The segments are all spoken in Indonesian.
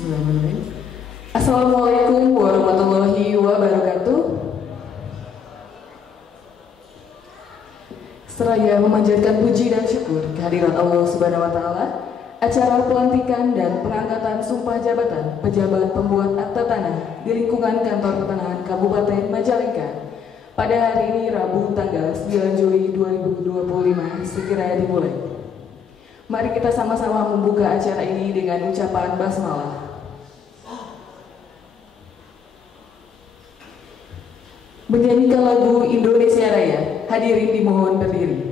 Bismillahirrahmanirrahim. Assalamualaikum warahmatullahi wabarakatuh. Seraya memanjatkan puji dan syukur kehadirat Allah Subhanahu wa taala, acara pelantikan dan pengangkatan sumpah jabatan pejabat pembuat akta tanah di lingkungan Kantor Pertanahan Kabupaten Majalengka pada hari ini Rabu tanggal 9 Juli 2025 segera dimulai. Mari kita sama-sama membuka acara ini dengan ucapan basmalah. Menyanyikan lagu Indonesia Raya, hadirin dimohon berdiri.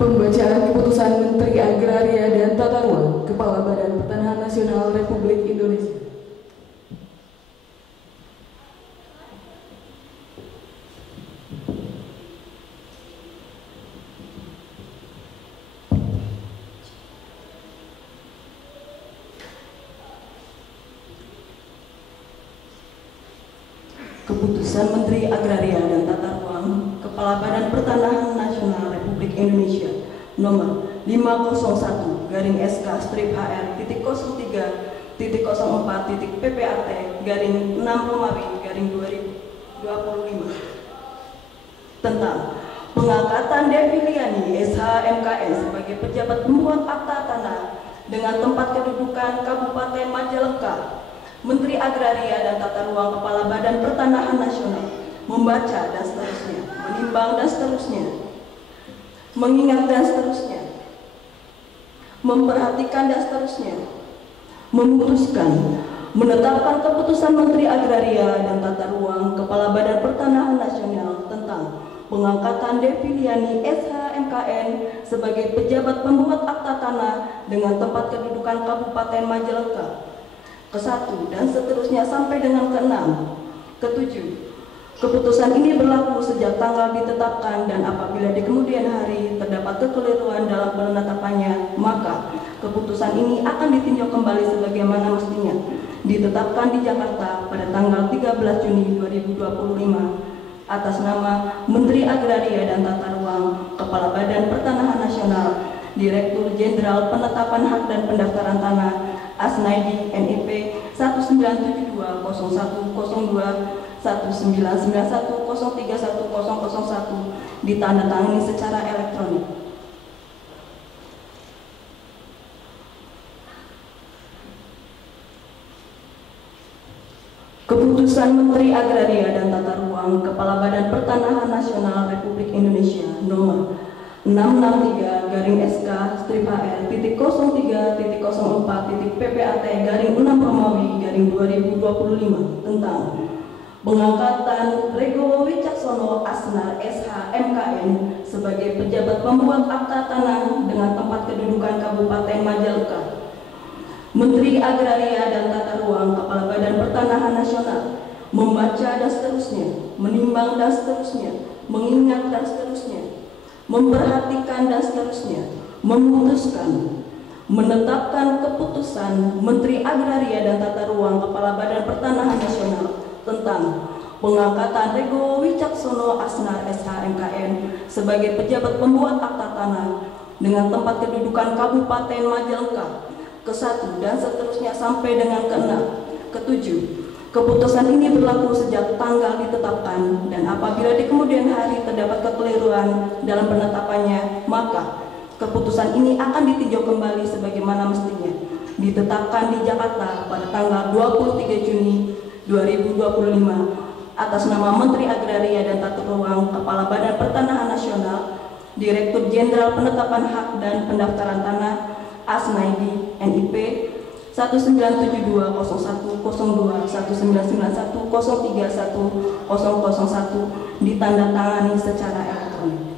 Pembacaan Keputusan Menteri Agraria dan Tata Ruang Kepala Badan Pertanahan Nasional Republik Indonesia. Keputusan Menteri Agraria dan Tata Ruang Kepala Badan Pertanahan Nasional Republik Indonesia nomor 501-3/SK/HR.0.PPAT-6-2025 tentang pengangkatan Deviliani SHMKN sebagai pejabat pembuat akta tanah dengan tempat kedudukan Kabupaten Majalengka. Menteri Agraria dan Tata Ruang Kepala Badan Pertanahan Nasional membaca dan seterusnya, menimbang dan seterusnya, mengingat dan seterusnya, memperhatikan dan seterusnya, memutuskan, menetapkan keputusan Menteri Agraria dan Tata Ruang Kepala Badan Pertanahan Nasional tentang pengangkatan Deviliani SHMKN sebagai pejabat pembuat akta tanah dengan tempat kedudukan Kabupaten Majalengka ke-1 dan seterusnya sampai dengan ke-6. Ke-7, keputusan ini berlaku sejak tanggal ditetapkan dan apabila di kemudian hari terdapat kekeliruan dalam penetapannya, maka keputusan ini akan ditinjau kembali sebagaimana mestinya. Ditetapkan di Jakarta pada tanggal 13 Juni 2025 atas nama Menteri Agraria dan Tata Ruang, Kepala Badan Pertanahan Nasional, Direktur Jenderal Penetapan Hak dan Pendaftaran Tanah, Asnaidi NIP 1972-01-1991-031-031-001 ditandatangani secara elektronik. Keputusan Menteri Agraria dan Tata Ruang Kepala Badan Pertanahan Nasional Republik Indonesia nomor 663-SK-AR.04.PPAT-6 tentang pengangkatan Rego Wicaksono Asnar SH-MKN sebagai pejabat pembuat akta tanah dengan tempat kedudukan Kabupaten Majalengka. Menteri Agraria dan Tata Ruang Kepala Badan Pertanahan Nasional membaca dan seterusnya, menimbang dan seterusnya, mengingat dan seterusnya, memperhatikan dan seterusnya, memutuskan, menetapkan keputusan Menteri Agraria dan Tata Ruang Kepala Badan Pertanahan Nasional tentang pengangkatan Rego Wicaksono Asnar SH-MKN sebagai pejabat pembuat akta tanah dengan tempat kedudukan Kabupaten Majalengka ke-1 dan seterusnya sampai dengan ke-6. Ke-7, keputusan ini berlaku sejak tanggal ditetapkan dan apabila di kemudian hari terdapat kekeliruan dalam penetapannya, maka keputusan ini akan ditinjau kembali sebagaimana mestinya. Ditetapkan di Jakarta pada tanggal 23 Juni 2025 atas nama Menteri Agraria dan Tata Ruang Kepala Badan Pertanahan Nasional, Direktur Jenderal Penetapan Hak dan Pendaftaran Tanah Asnaidi NIP 1972-02-1991-031-001 ditandatangani secara elektronik.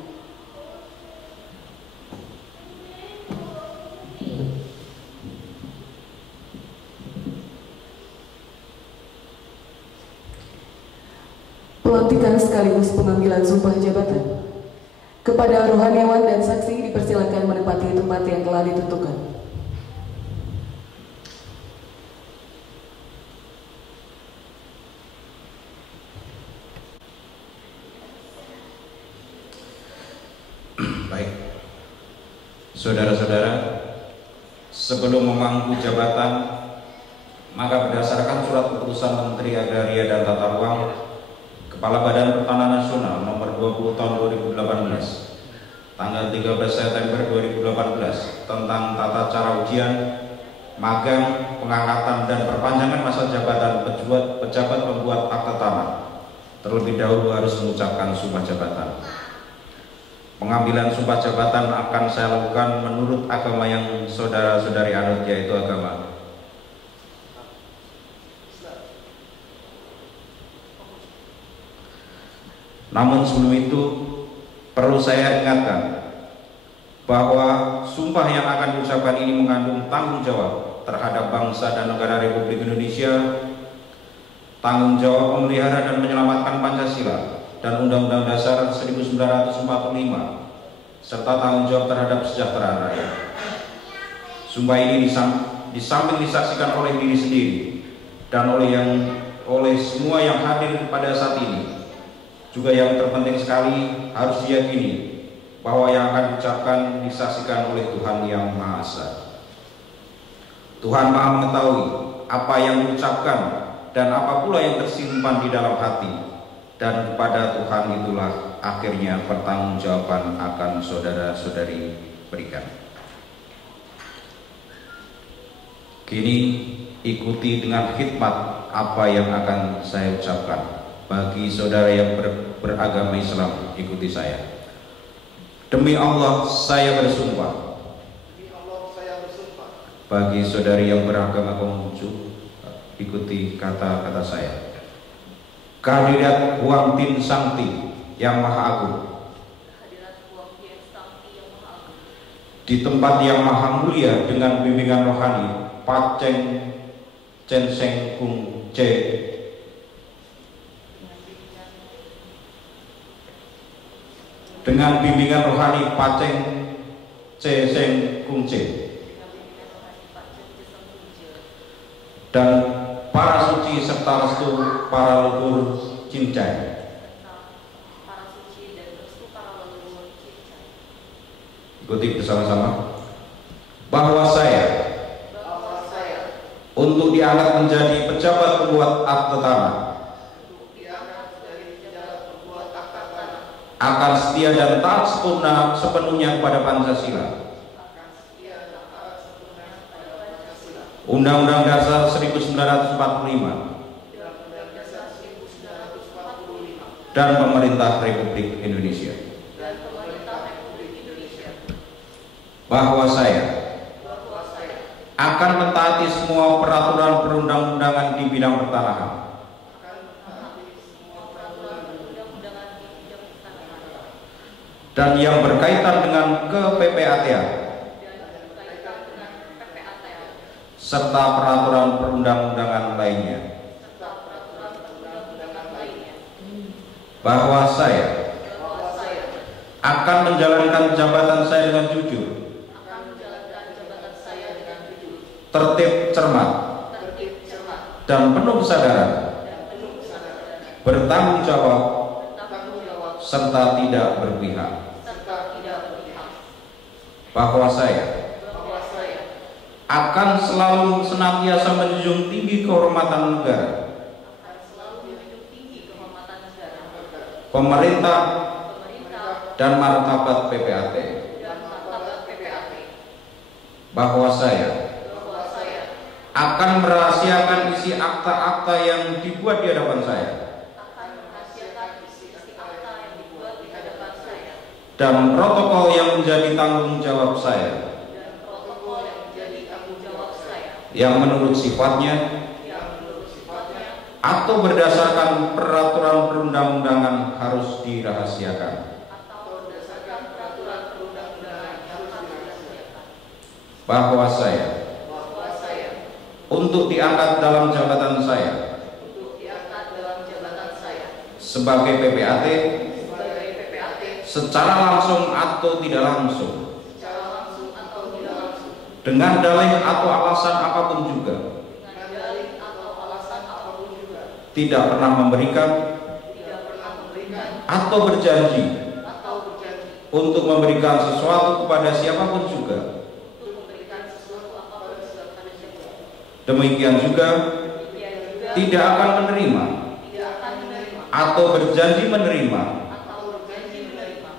Pelantikan sekaligus pengambilan sumpah jabatan. Kepada rohaniawan dan saksi dipersilakan menempati tempat yang telah ditentukan. Baik, saudara-saudara, sebelum memangku jabatan, maka berdasarkan surat keputusan Menteri Agraria dan Tata Ruang Kepala Badan Pertanahan Nasional nomor 20 tahun 2018 tanggal 13 September 2018 tentang tata cara ujian, magang, pengangkatan dan perpanjangan masa jabatan pejabat pembuat akta tanah, terlebih dahulu harus mengucapkan sumpah jabatan. Pengambilan sumpah jabatan akan saya lakukan menurut agama yang saudara-saudari anut, yaitu agama Namun sebelum itu perlu saya ingatkan bahwa sumpah yang akan diucapkan ini mengandung tanggung jawab terhadap bangsa dan negara Republik Indonesia, tanggung jawab memelihara dan menyelamatkan Pancasila dan Undang-Undang Dasar 1945, serta tanggung jawab terhadap kesejahteraan rakyat. Sumpah ini di samping disaksikan oleh diri sendiri dan oleh semua yang hadir pada saat ini, juga yang terpenting sekali harus diyakini bahwa yang akan diucapkan disaksikan oleh Tuhan Yang Maha Esa. Tuhan Maha mengetahui apa yang diucapkan dan apa pula yang tersimpan di dalam hati, dan kepada Tuhan itulah akhirnya pertanggungjawaban akan saudara-saudari berikan. Kini ikuti dengan khidmat apa yang akan saya ucapkan. Bagi saudara yang beragama Islam, ikuti saya. Demi Allah saya bersumpah. Bagi saudari yang beragama Konghucu, ikuti kata-kata saya. Kehadirat Huang Tin Sangti yang Maha Agung, di tempat yang maha mulia dengan bimbingan rohani Paceng Chen Seng Kung Ce, dengan bimbingan rohani Paceng Ce Seng Kung Ce, dan para suci serta restu para leluhur cincai. Ikuti bersama-sama. Bahwa saya untuk diangkat menjadi pejabat pembuat akta tanah akan setia dan taat sepenuhnya kepada Pancasila, Undang-Undang Dasar 1945, dan pemerintah Republik Indonesia. Bahwa saya akan mentaati semua peraturan perundang-undangan di bidang pertanahan dan yang berkaitan dengan ke-PPAT-an serta peraturan perundang-undangan lainnya. Bahwa saya akan menjalankan jabatan saya dengan jujur, tertib, cermat, dan penuh kesadaran, bertanggung jawab, serta tidak berpihak. Bahwa saya akan selalu senantiasa menjunjung tinggi kehormatan negara, pemerintah, dan martabat PPAT. Bahwa saya akan merahasiakan isi akta-akta yang dibuat di hadapan saya dan protokol yang menjadi tanggung jawab saya yang menurut sifatnya atau berdasarkan peraturan perundang-undangan harus dirahasiakan. Bahwa saya untuk diangkat dalam jabatan saya sebagai PPAT secara langsung atau tidak langsung, dengan dalih atau alasan apapun juga, tidak pernah memberikan atau berjanji untuk memberikan sesuatu kepada siapapun juga. Demikian juga tidak akan menerima atau berjanji menerima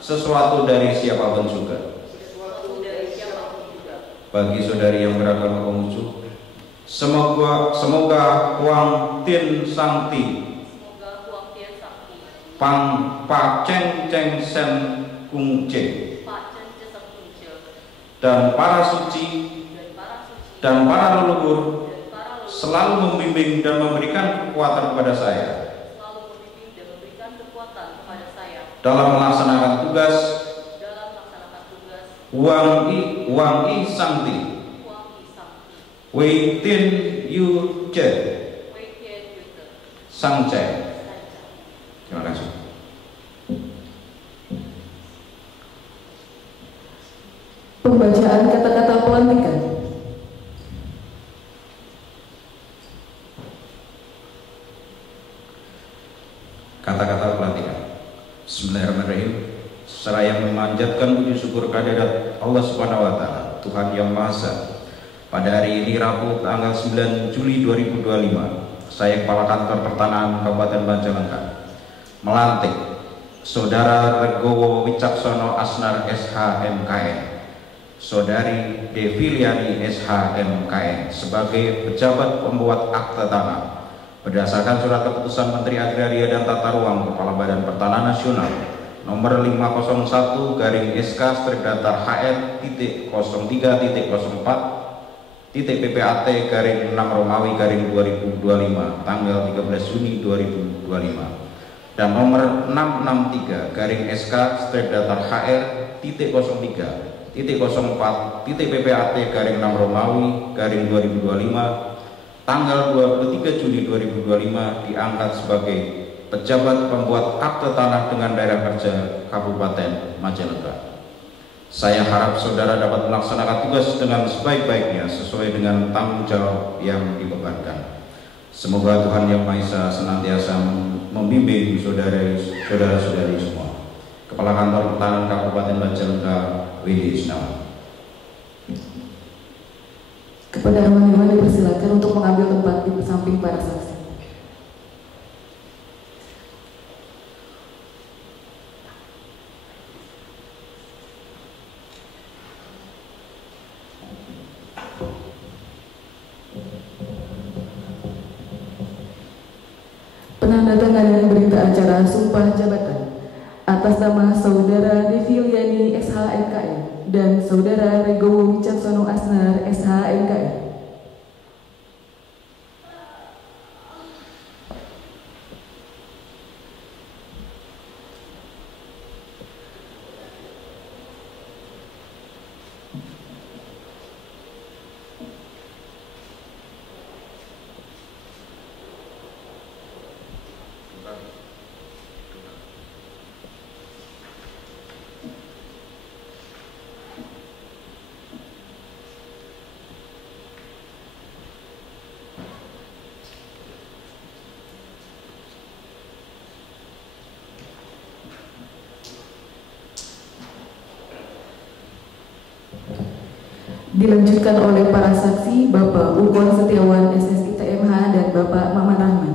sesuatu dari siapapun juga. Bagi saudari yang beragama Konghucu, semoga Huang Tin Sangti Pang Pa Cheng Cheng Sen Kung Ce dan para suci dan para leluhur selalu membimbing dan memberikan kekuatan kepada saya dalam melaksanakan tugas Huang I Sangti Wei Tin Yu Ce Sang Ce. Terima kasih. Pembacaan kata-kata pelantikan. Kata-kata pelantikan. Bismillahirrahmanirrahim. Seraya memanjatkan puji syukur kehadirat Allah Subhanahu wa taala, Tuhan yang Maha Esa. Pada hari ini Rabu tanggal 9 Juli 2025, saya Kepala Kantor Pertanahan Kabupaten Majalengka melantik Saudara Regowo Wicaksono Asnar SH.MKN, Saudari Deviliani SH.MKN sebagai pejabat pembuat akta tanah berdasarkan surat keputusan Menteri Agraria dan Tata Ruang Kepala Badan Pertanahan Nasional nomor 501-SK/04-TT-PPAT-6 tanggal 13 Juni 2025 dan nomor 663-SK/04-TT-PPAT-6 tanggal 23 Juni 2025 diangkat sebagai pejabat pembuat akte tanah dengan daerah kerja Kabupaten Majalengka. Saya harap saudara dapat melaksanakan tugas dengan sebaik-baiknya sesuai dengan tanggung jawab yang dibebankan. Semoga Tuhan Yang Maha Esa senantiasa membimbing saudara-saudari semua. Kepala Kantor Pertanahan Kabupaten Majalengka, W.D. Isnawa. Kepada Aman dipersilakan untuk mengambil tempat di samping para saksi. Penandatanganan berita acara acara sumpah jabatan atas nama Saudara Deviliani SHMKN dan Saudara Regowo Wicaksono Asnar SHMKN. Dilanjutkan oleh para saksi Bapak Ukon Setiawan SSI TMH dan Bapak Maman Rahman.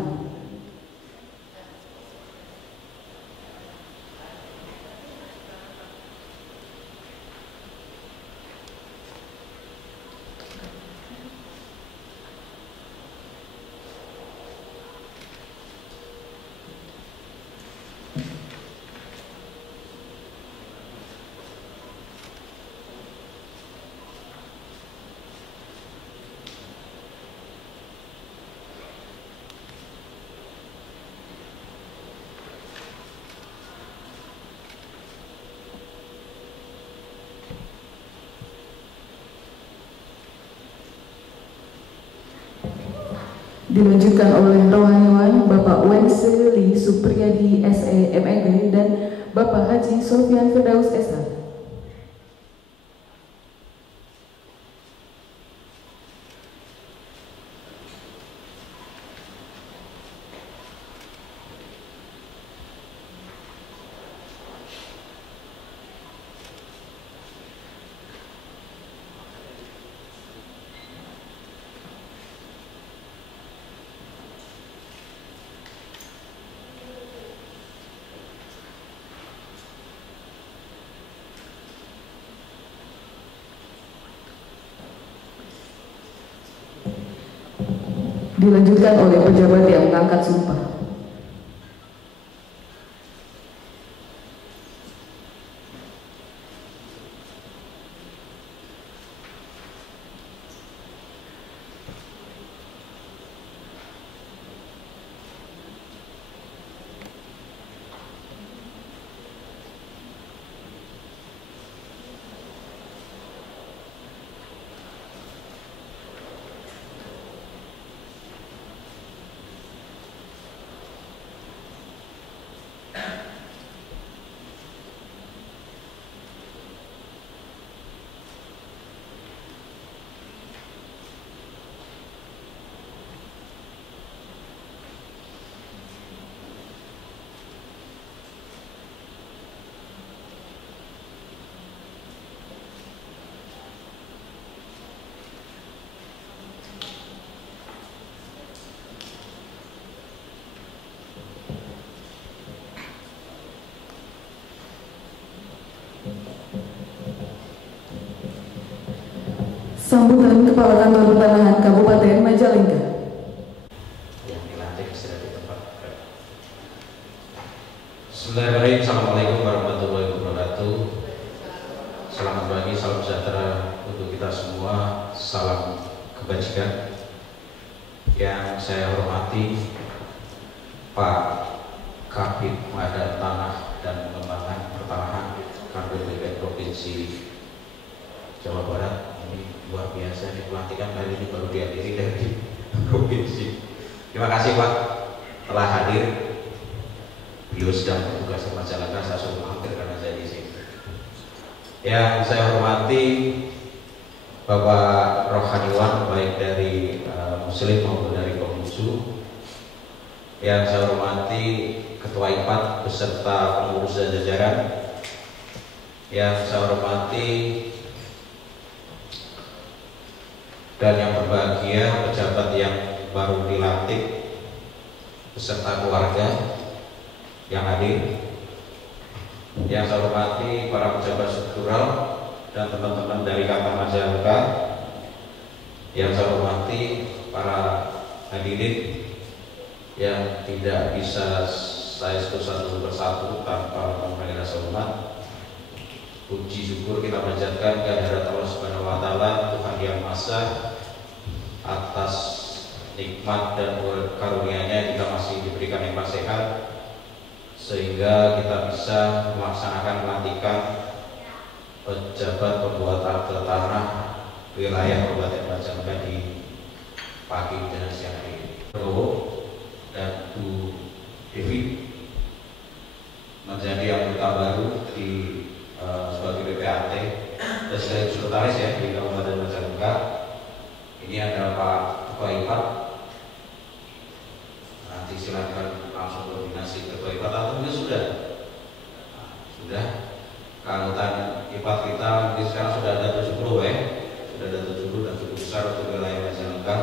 Dilanjutkan oleh rohaniwan Bapak Wenseli Supriyadi SE MEG dan Bapak Haji Sofyan Firdaus SH. Dilanjutkan oleh pejabat yang mengangkat sumpah. Sambutan Kepala Kantor Pertanahan Kabupaten Majalengka. Yang dilantik sudah di tempat. Bismillahirrahmanirrahim. Assalamualaikum warahmatullahi wabarakatuh. Selamat pagi, salam sejahtera untuk kita semua. Salam kebajikan. Yang saya hormati Pak Kabid Pengadaan Tanah dan Pengembangan Pertanahan Kanwil BPN Provinsi Jawa Barat. Ini luar biasa, di pelantikan hari ini baru dihadiri dari provinsi. Terima kasih Pak telah hadir. Beliau sedang bertugas di Majalengka, saya suruh hampir karena saya di sini. Yang saya hormati Bapak rohaniwan baik dari Muslim maupun dari Kominsu. Yang saya hormati Ketua IPAT beserta pengurus dan jajaran. Yang saya hormati dan yang berbahagia pejabat yang baru dilantik beserta keluarga yang hadir. Yang saya hormati para pejabat struktural dan teman-teman dari Kantor Majalengka. Yang saya hormati para hadirin yang tidak bisa saya satu persatu tanpa mengurangi rasa hormat. Puji syukur kita panjatkan kehadirat Allah Subhanahu wa taala, Tuhan yang Maha Esa, atas nikmat dan karunia-Nya kita masih diberikan nikmat sehat sehingga kita bisa melaksanakan pelantikan pejabat pembuat akte tanah wilayah Kabupaten Majalengka di pagi dan siang hari ini. Dan Bu Devi menjadi anggota baru di sebagai BPAT dan sebagai sekretaris ya di Kabupaten Majalengka. Ini ada Pak Ketua IPAT. Nanti silakan langsung koordinasi Ketua IPAT atau mungkin sudah. Sudah. Keanggotaan IPAT kita mungkin sekarang sudah ada 70 ya. Sudah ada 70 dan cukup besar untuk wilayah Majalengka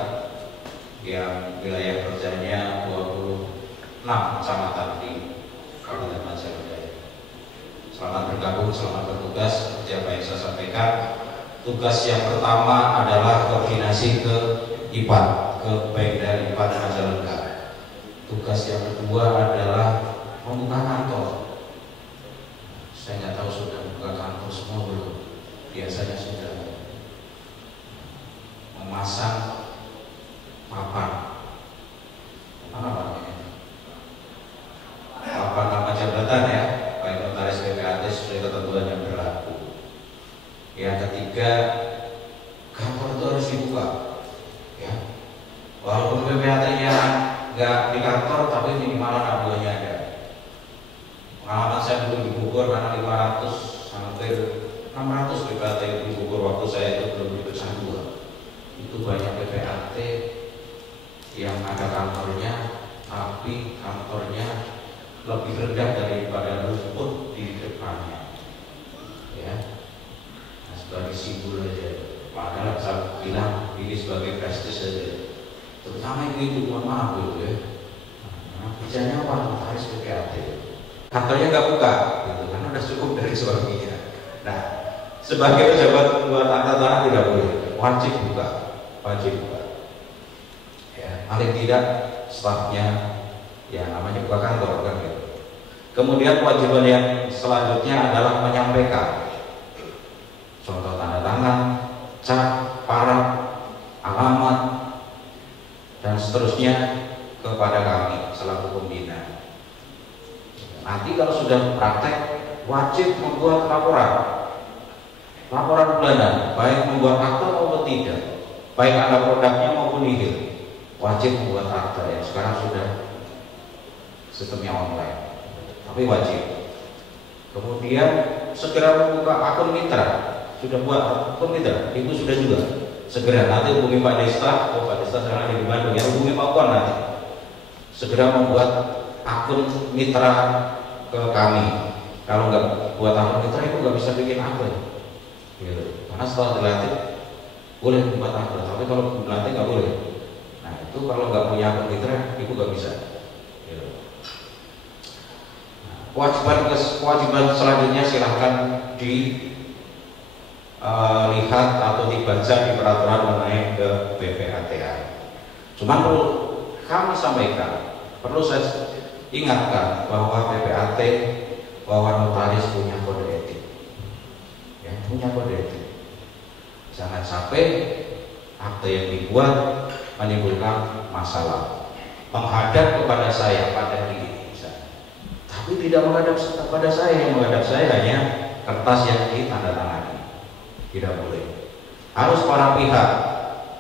yang wilayah kerjanya 26 kecamatan di Kabupaten Majalengka. Selamat bergabung, selamat bertugas. Seperti apa yang saya sampaikan, tugas yang pertama adalah koordinasi ke IPAT, ke Pemda IPAT Majalengka. Tugas yang kedua adalah membuka kantor. Saya nggak tahu sudah buka kantor semua belum. Biasanya sudah. Memasang papan. Apa namanya? Papan nama jabatan ya. Baik notaris BPAT sesuai ketentuan yang berlaku. Yang ketiga, kantor itu harus dibuka. Ya, walaupun BPAT-nya nggak di kantor, tapi minimal anak buahnya ada. Pengalaman saya dulu di Bogor karena 500 hampir 600 BPAT di Bogor waktu saya itu belum dipecah dua. Itu banyak BPAT yang ada kantornya, tapi kantornya lebih rendah daripada rumput di depannya, ya. Nah, sebagai simbol aja. Padahal saya bilang ini sebagai prestis saja. Terutama itu mohon maaf itu ya. Nah, kerjanya apa? Notaris BPAT. Kantornya nggak buka, gitu, karena udah cukup dari suaminya. Nah, sebagai pejabat pembuat akta tanah tidak boleh, wajib buka, wajib buka. Ya, paling tidak stafnya ya namanya buka kantor kan gitu. Kemudian kewajiban yang selanjutnya adalah menyampaikan contoh tanda tangan, cat, paraf, alamat dan seterusnya kepada kami selaku pembina. Nanti kalau sudah praktek wajib membuat laporan bulanan, baik membuat akta maupun tidak, baik ada produknya maupun nihil, wajib membuat akta yang sekarang sudah sistemnya online. Tapi wajib. Kemudian segera membuka akun mitra. Sudah buat akun mitra, Ibu sudah juga. Segera nanti hubungi Pak Desta. Pak Desta sekarang ada di Bandung ya, hubungi Pak Puan nanti. Segera membuat akun mitra ke kami. Kalau nggak buat akun mitra, Ibu nggak bisa bikin akun. Gitu. Karena setelah dilatih boleh membuat akun, tapi kalau dilatih nggak boleh. Nah itu kalau nggak punya akun mitra, Ibu nggak bisa. Kewajiban selanjutnya silahkan dilihat atau dibaca di peraturan mengenai ke BPAT. Cuma perlu kami sampaikan, perlu saya ingatkan bahwa BPAT, bahwa notaris punya kode etik, ya, punya kode etik. Jangan sampai akte yang dibuat menimbulkan masalah, menghadap kepada saya pada diri. Tapi tidak menghadap kepada saya, yang menghadap saya hanya kertas yang ditandatangani. Tidak boleh. Harus para pihak,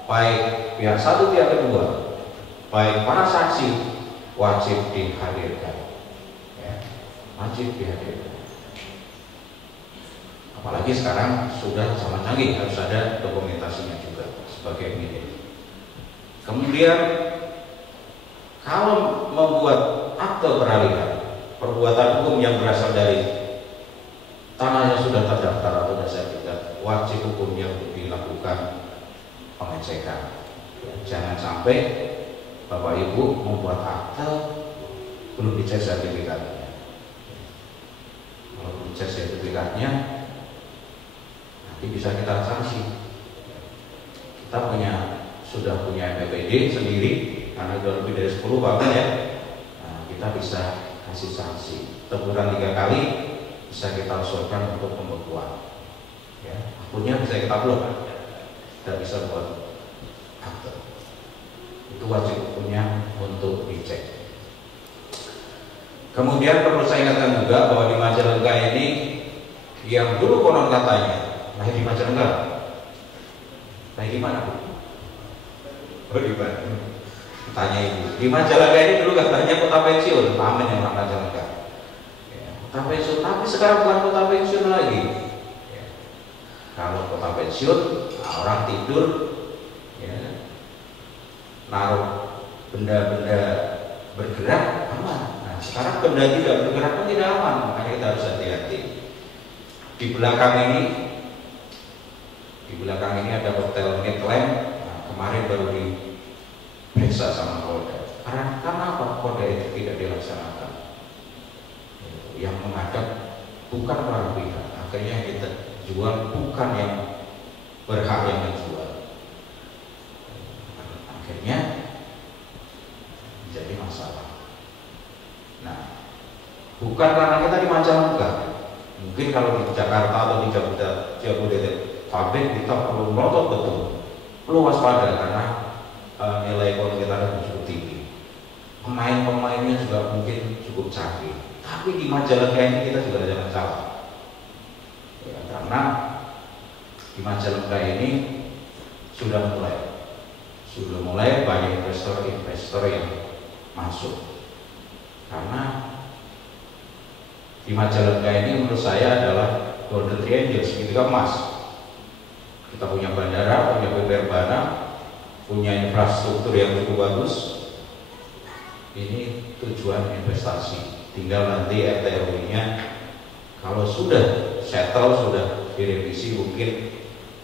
baik pihak satu, pihak kedua, baik para saksi, wajib dihadirkan. Ya, wajib dihadirkan. Apalagi sekarang sudah sangat canggih, harus ada dokumentasinya juga sebagai ini. Kemudian kalau membuat akte peralihan, perbuatan hukum yang berasal dari tanah yang sudah terdaftar atau dasar kita, wajib hukumnya untuk dilakukan pengecekan. Jangan sampai Bapak Ibu membuat akte belum dicek sertifikatnya. Kalau belum dicek sertifikatnya, nanti bisa kita sanksi. Kita sudah punya PPD sendiri, karena sudah lebih dari 10 bahkan ya. Nah, kita bisa kasih sanksi. Teguran 3 kali bisa kita usulkan untuk pembekuan. Ya, akunnya bisa kita blok, tidak bisa buat akte. Itu wajib punya untuk dicek. Kemudian perlu saya ingatkan juga bahwa di Majalengka ini yang dulu konon katanya lahir di Majalengka, lahir di mana? Oh, di mana? Tanya ibu. Di Majalengka ini dulu katanya kota pensiun, pamen yang orang Majalengka. Ya, kota pensiun, tapi sekarang bukan kota pensiun lagi. Ya. Kalau kota pensiun, nah, orang tidur, ya, naruh benda-benda bergerak aman. Nah, sekarang benda tidak bergerak pun tidak aman, makanya kita harus hati-hati. Di belakang ini ada hotel Midland. Nah, kemarin baru diperiksa sama Polda. Karena apa? Polda itu tidak dilaksanakan. Yang menghadap bukan orang pihak. Akhirnya kita jual bukan yang berhak yang menjual. Akhirnya jadi masalah. Nah, bukan karena kita di Majalengka. Mungkin kalau di Jakarta atau di Jabodetabek kita perlu melotot betul, perlu waspada karena nilai ekonomi kita cukup tinggi. Pemain-pemainnya juga mungkin cukup canggih. Tapi di Majalengka ini kita juga jangan salah. Ya, karena di Majalengka ini sudah mulai banyak investor yang masuk. Karena di Majalengka ini menurut saya adalah golden triangle, segitiga emas. Kita punya bandara, punya penerbana, punya infrastruktur yang cukup bagus. Ini tujuan investasi. Tinggal nanti RTRW-nya kalau sudah settle, sudah direvisi, mungkin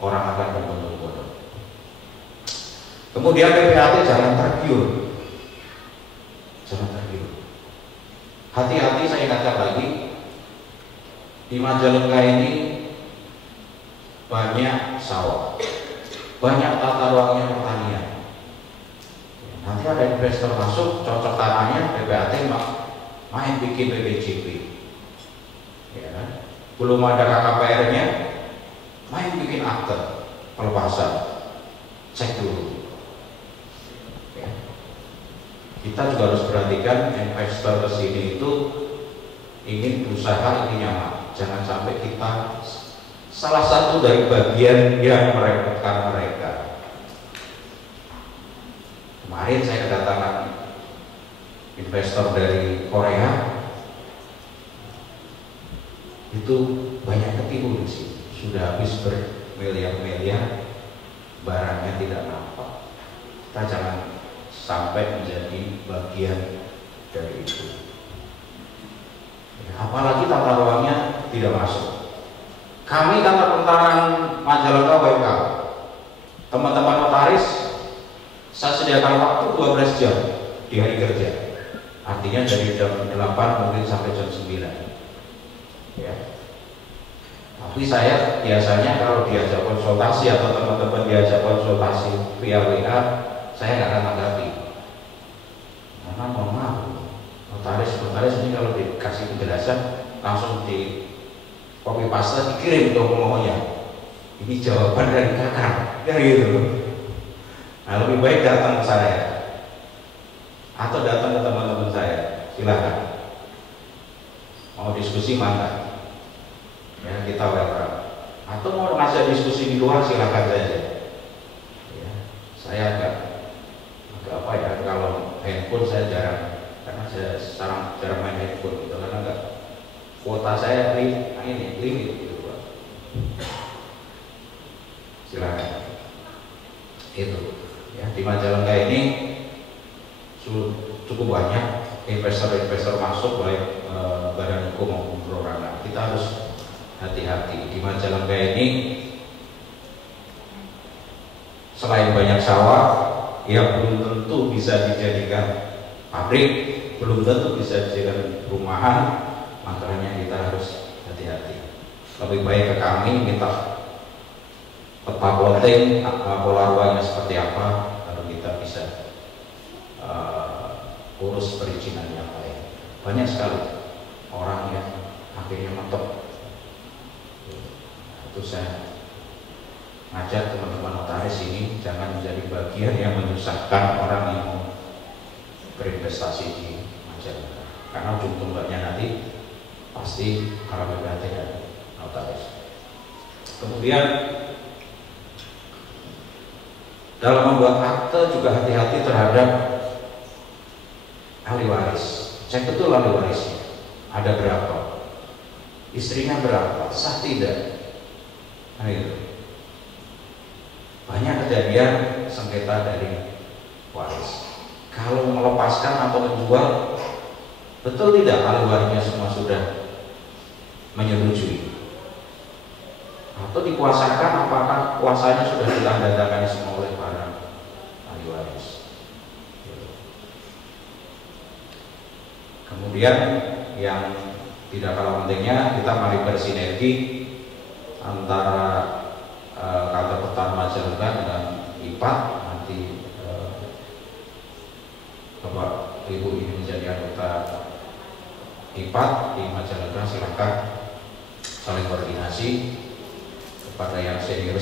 orang akan berbondong-bondong. Kemudian PPAT jangan tergiur. Hati-hati, saya ingatkan lagi, di Majalengka ini banyak sawah, banyak tata ruangnya pertanian. Nanti ada investor masuk, cocok tanahnya, PPAT main bikin BPJP, ya kan? Belum ada KKPR-nya, main bikin akte pelepasan, cek dulu. Ya. Kita juga harus perhatikan investor ke sini itu ingin berusaha, ingin nyaman. Jangan sampai kita salah satu dari bagian yang merepotkan mereka. Kemarin saya kedatangan investor dari Korea, itu banyak ketipu di sini. Sudah habis bermiliar-miliar, barangnya tidak nampak. Kita jangan sampai menjadi bagian dari itu. Apalagi tata ruangnya tidak masuk. Kami kantor pertahanan Majalengka WK, teman-teman notaris, saya sediakan waktu 12 jam di hari kerja. Artinya dari jam 8 mungkin sampai jam 9. Ya. Tapi saya biasanya kalau diajak konsultasi atau teman-teman diajak konsultasi via WA, saya nggak akan tanggapi. Karena mohon maaf, notaris ini kalau dikasih penjelasan langsung di copy paste dikirim ke pemohonnya. Ini jawaban dari kakak, ya gitu. Nah, lebih baik datang ke saya atau datang ke teman-teman saya, silakan. Mau diskusi mangga, ya kita welcome. Atau mau ngajak diskusi di luar silakan saja. Ya, saya agak apa ya, kalau handphone saya jarang, karena saya sekarang jarang main handphone gitu, karena enggak kuota saya limit gitu Pak. Silakan. Itu ya, di Majalengka ini cukup banyak investor masuk, baik badan hukum maupun perorangan. Kita harus hati-hati. Di Majalengka ini selain banyak sawah yang belum tentu bisa dijadikan pabrik, belum tentu bisa dijadikan perumahan, makanya kita harus hati-hati. Lebih baik ke kami minta peta plotting, pola ruangnya seperti apa, lalu kita bisa urus perizinan yang baik. banyak sekali orang yang akhirnya mentok. Itu saya ngajak teman-teman notaris ini jangan menjadi bagian yang menyusahkan orang yang mau berinvestasi di Majalengka, karena ujung tombaknya nanti pasti kalau BPHT dan notaris. Kemudian dalam membuat akte juga hati-hati terhadap ahli waris. Cek betul ahli warisnya ada berapa, istrinya berapa, sah tidak. Nah, itu banyak kejadian sengketa dari waris. Kalau melepaskan atau menjual, betul tidak ahli warisnya semua sudah menyetujui, atau dikuasakan, apakah kuasanya sudah ditandatangani semua oleh para ahli waris. Kemudian yang tidak kalah pentingnya, kita mari bersinergi antara kantor petani Majalengka dengan IPAT. Nanti Bapak Ibu ini menjadi anggota IPAT di Majalengka, silakan saling koordinasi kepada yang senior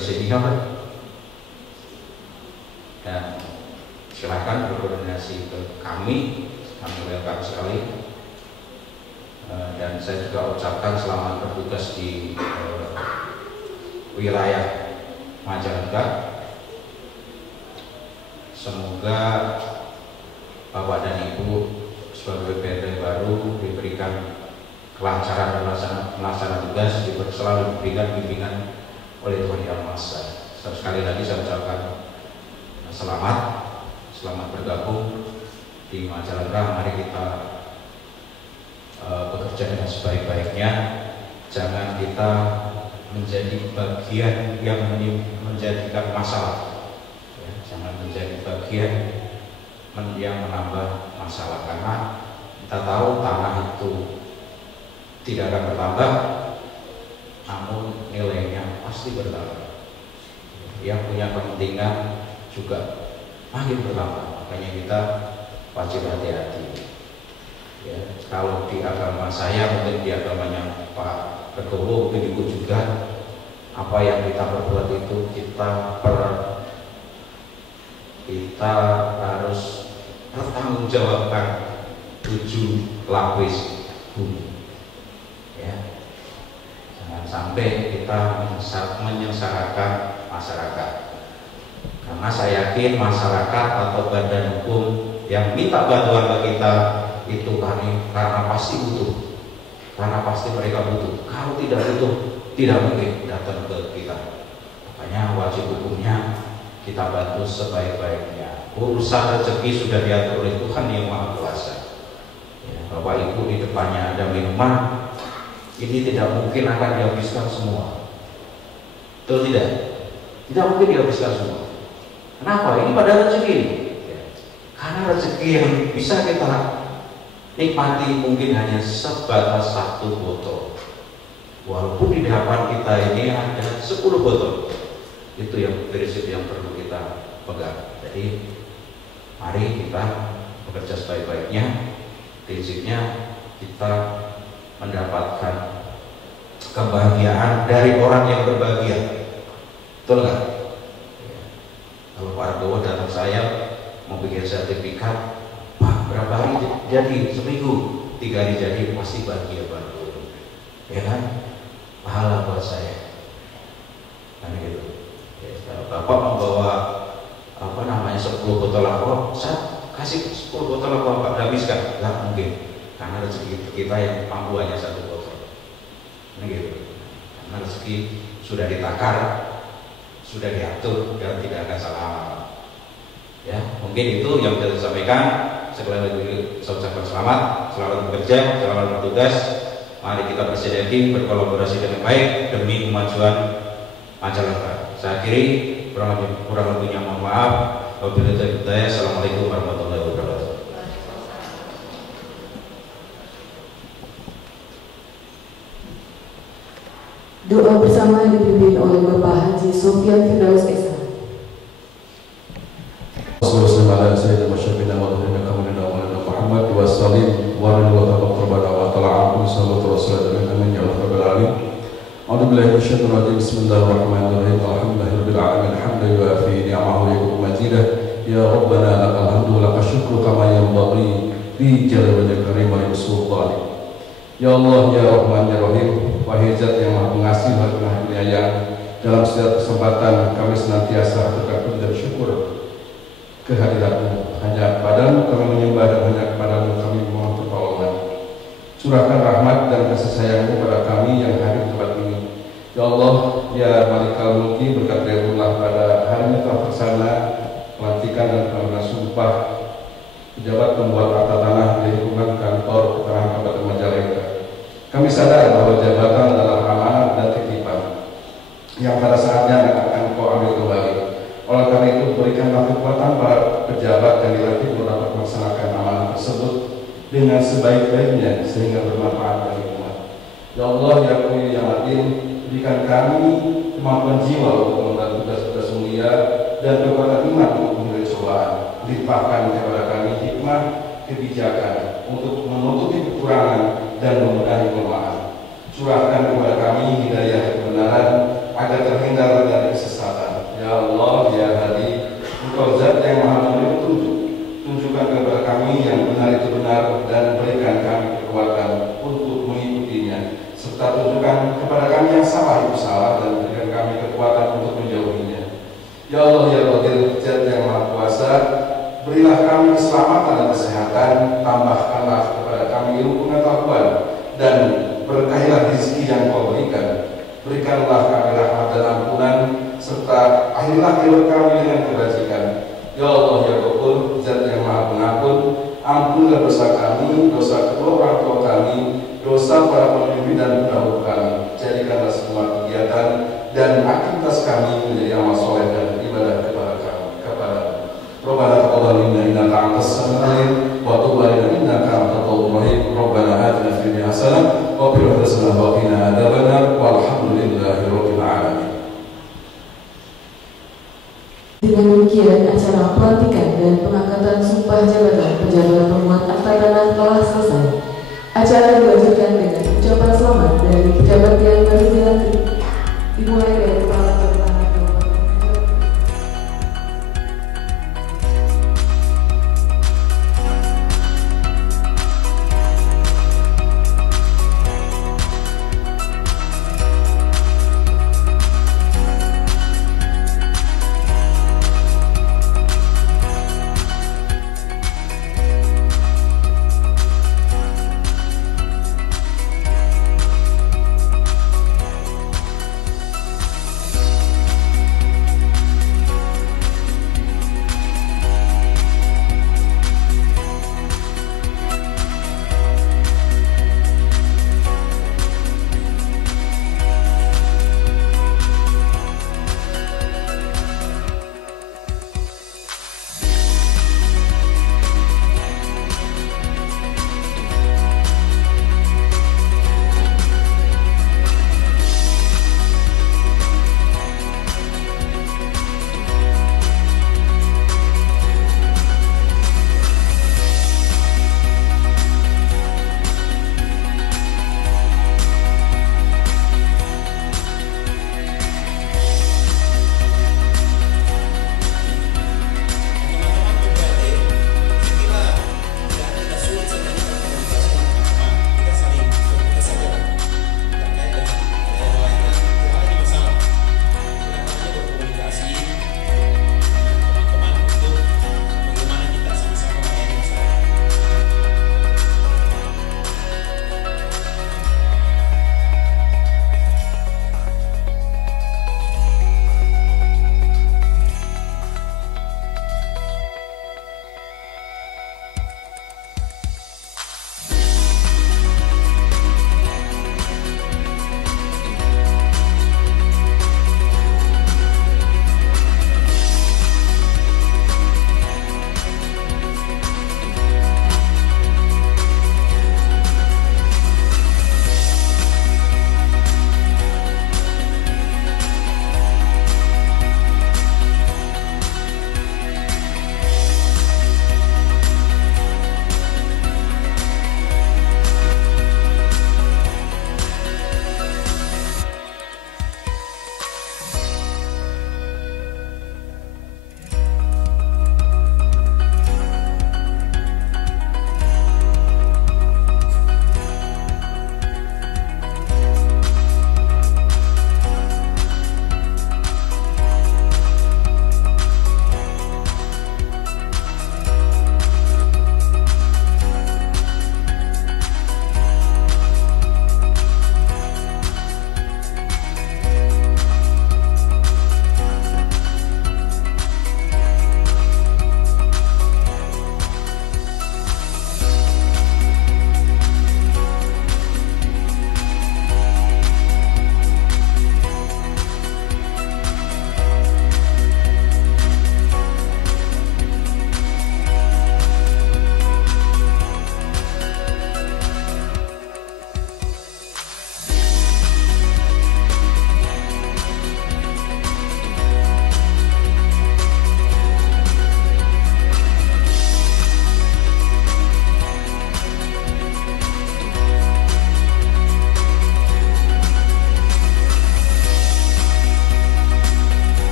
dan silakan berkoordinasi ke kami welcome sekali. Dan saya juga ucapkan selamat bertugas di wilayah Majalengka. Semoga Bapak dan Ibu sebagai BPHT baru diberikan kelancaran melaksanakan tugas, selalu diberikan bimbingan oleh Tuhan Yang Maha Esa. Sekali lagi saya ucapkan selamat bergabung di Majalengka. Mari kita bekerja dengan sebaik-baiknya. Jangan kita menjadi bagian yang menjadikan masalah, ya, jangan menjadi bagian yang menambah masalah, karena kita tahu tanah itu tidak akan bertambah, namun nilainya pasti bertambah. Yang punya kepentingan juga makin bertambah, makanya kita wajib hati-hati. Ya, kalau di agama saya, mungkin di agamanya Pak Ketua, mungkin Ibu juga, apa yang kita perbuat itu kita harus bertanggungjawabkan 7 lapis bumi. Ya, jangan sampai kita menyengsarakan masyarakat, karena saya yakin masyarakat atau badan hukum yang minta bantuan ke kita itu karena pasti butuh, karena pasti mereka butuh. Kalau tidak butuh, tidak mungkin datang ke kita. Makanya wajib hukumnya kita bantu sebaik-baiknya. Urusan rezeki sudah diatur oleh Tuhan Yang Maha Kuasa. Ya, Bapak Ibu, di depannya ada minuman, ini tidak mungkin akan dihabiskan semua. Betul tidak? Tidak mungkin dihabiskan semua. Kenapa? Ini pada rezeki. Ya, karena rezeki yang bisa kita nikmati mungkin hanya sebatas 1 botol, walaupun di hadapan kita ini ada 10 botol. Itu yang prinsip yang perlu kita pegang. Jadi mari kita bekerja sebaik-baiknya. Prinsipnya kita mendapatkan kebahagiaan dari orang yang berbahagia. Betul nggak? Kalau Pak Ardowo datang saya mau bikin sertifikat, Pak, berapa hari jadi? Seminggu. 3 hari jadi, pasti bahagia banget, ya kan? Pahala buat saya, kan gitu. Ya, kalau Bapak membawa 10 botol alkohol, saya kasih 10 botol alkohol, Pak, habiskan? Nggak mungkin, karena rezeki kita yang mampu hanya 1 botol, kan gitu. Karena rezeki sudah ditakar, sudah diatur, dan tidak akan salah amal. Ya, mungkin itu yang bisa disampaikan. Sekali lagi saya ucapkan selamat bekerja, selamat bertugas. Mari kita bersinergi, berkolaborasi dengan baik demi kemajuan Majalengka. Saya akhiri, kurang lebihnya mohon maaf. Wabillahi taufiq. Assalamualaikum warahmatullahi wabarakatuh. Doa bersama dipimpin oleh Bapak Haji Sofyan Firdaus SH. Wassalamualaikum warahmatullahi wabarakatuh. Bismillahirrahmanirrahim. Alhamdulillahirabbil alamin. Hamdan yuafi ni'amahu wa yuhibbu majidah. Ya Rabbana lakal hamdu wa lakal syukru kama yanbaghi li jalali wajhika karim wa sultani. Ya Allah, ya Rahman, ya Rahim, wahai Zat yang Maha Pengasih, Maha Penyayang, dalam setiap kesempatan kami senantiasa berkabung dan syukur kehadirat-Mu. Hanya Kepadamu kami menyembah dan hanya Kepadamu kami memohon pertolongan. Curahkan rahmat dan kasih sayang-Mu pada kami yang hadir di tempat ini. Ya Allah, ya Malikal Mulki, berkat ridho-Mu pada hari ini telah terlaksana pelantikan dan pengambilan sumpah pejabat pembuat akta tanah di lingkungan kantor Pertanahan Kabupaten Majalengka. Kami sadar bahwa jabatan adalah amanah dan titipan yang pada saatnya akan Kau ambil kembali. Oleh karena itu, berikanlah kekuatan para pejabat yang dilantik untuk dapat melaksanakan amanah tersebut dengan sebaik-baiknya sehingga bermanfaat bagi umat. Ya Allah, ya Qawi, ya Matin, berikan kami kemampuan jiwa untuk membantu tugas-tugas mulia dan kekuatan iman untuk menghindari cobaan. Limpahkan kepada kami hikmah, kebijakan untuk menutupi kekurangan dan memenuhi kelemahan. Curahkan kepada kami hidayah kebenaran agar terhindar dari kesesatan. Ya Allah, ya Hadi, Engkau Zat yang Maha memberi petunjuk. Tunjukkan kepada kami yang benar itu benar dan berikan kami kekuatan untuk mengikutinya, serta tunjukkan kepada kami yang salah itu salah dan berikan kami kekuatan untuk menjauhinya. Ya Allah, ya Qadir, Zat yang Maha Kuasa, berilah kami keselamatan dan kesehatan, tambahkanlah kepada kami ilmu pengetahuan, dan berkahilah rezeki yang Kau berikan. Berikanlah kami rahmat dan ampunan, serta akhirilah hidup kami dengan kebajikan. Ya Allah, ya Ghafur, Zat yang Maha Pengampun, ampunlah dosa kami, dosa kedua orang tua kami, dosa para pemimpin dan pendahulu kami. Jadikanlah semua kegiatan dan aktivitas kami menjadi amal soleh dan ibadah kepada kami. Rabbana taqabbal minna innaka antas samiul alim wa tub alaina innaka antat tawwabur rahim. Rabbana atina fid dunya hasanah wa fil akhirati hasanah wa qina adzabannar. Walhamdulillahi rabbil alamin. Dengan demikian, acara pelantikan dan pengangkatan sumpah jabatan pejabat pembuat akta tanah telah selesai. Acara dilanjutkan dengan ucapan selamat dari pejabat yang baru dilantik, dimulai dari